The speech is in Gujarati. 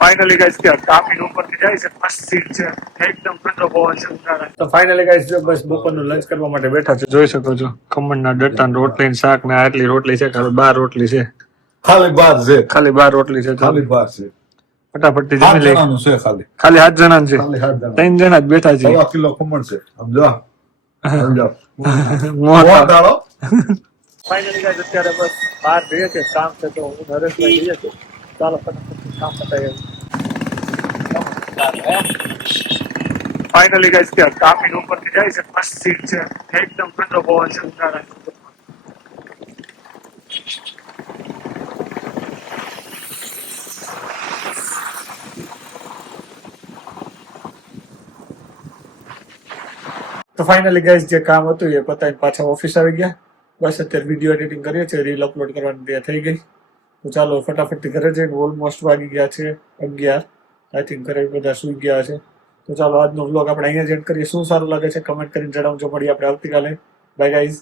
ફાઇનલી ગાઈસ કે કાફી ઉપરથી જાય છે, મસ્ત સીટ છે, એકદમ ઠંડો પવન છે ઉનાળા. તો ફાઇનલી ગાઈસ જો બસ બપોરનું લંચ કરવા માટે બેઠા છે. જોઈ શકો છો ખમણના ડટ્ટા રોટલી ને શાક ને આટલી રોટલી છે. ખાલી 12 રોટલી છે. ખાલી 12 છે. ખાલી 12 રોટલી છે. ખાલી 12 છે. ફટાફટથી જમી લઈ. જણાનું છે ખાલી. ખાલી 7 જણાનું છે. ખાલી 7 જણા. 3 જણા જ બેઠા છે. 1 કિલો ખમણ છે. સમજો. સમજો. મોટા દાડો. ફાઇનલી ગાઈસ અત્યારે બસ બહાર જઈએ છે, કામ છે તો હું નરેશભાઈ જઈએ છે. ચાલો ફટાફટ કામ પતાવીએ. ફાઇનલી ગાઈસ કે કાફી ઉપરથી જાય છે, મસ્ત સીટ છે, એકદમ ઠંડો પવન છે ઉનાળા. તો ફાઇનલી ગાઈસ જે કામ હતું એ પતાવીને પાછા ઓફિસ આવી ગયા. બસ અત્યારે વિડીયો એડિટિંગ કરીએ છીએ, રીલ અપલોડ કરવાની ત્યાં થઈ ગઈ. તો ચાલો ફટાફટથી ઘરે જઈને ઓલમોસ્ટ વાગી ગયા છે 11. આઈ થિંક ઘરે બધા સુઈ ગયા છે. તો ચાલો આજનો વ્લોગ આપણે અહીંયા જ એન્ડ કરીએ. શું સારું લાગે છે કમેન્ટ કરીને જણાવજો. મળીએ આપણે આવતીકાલે. By guys.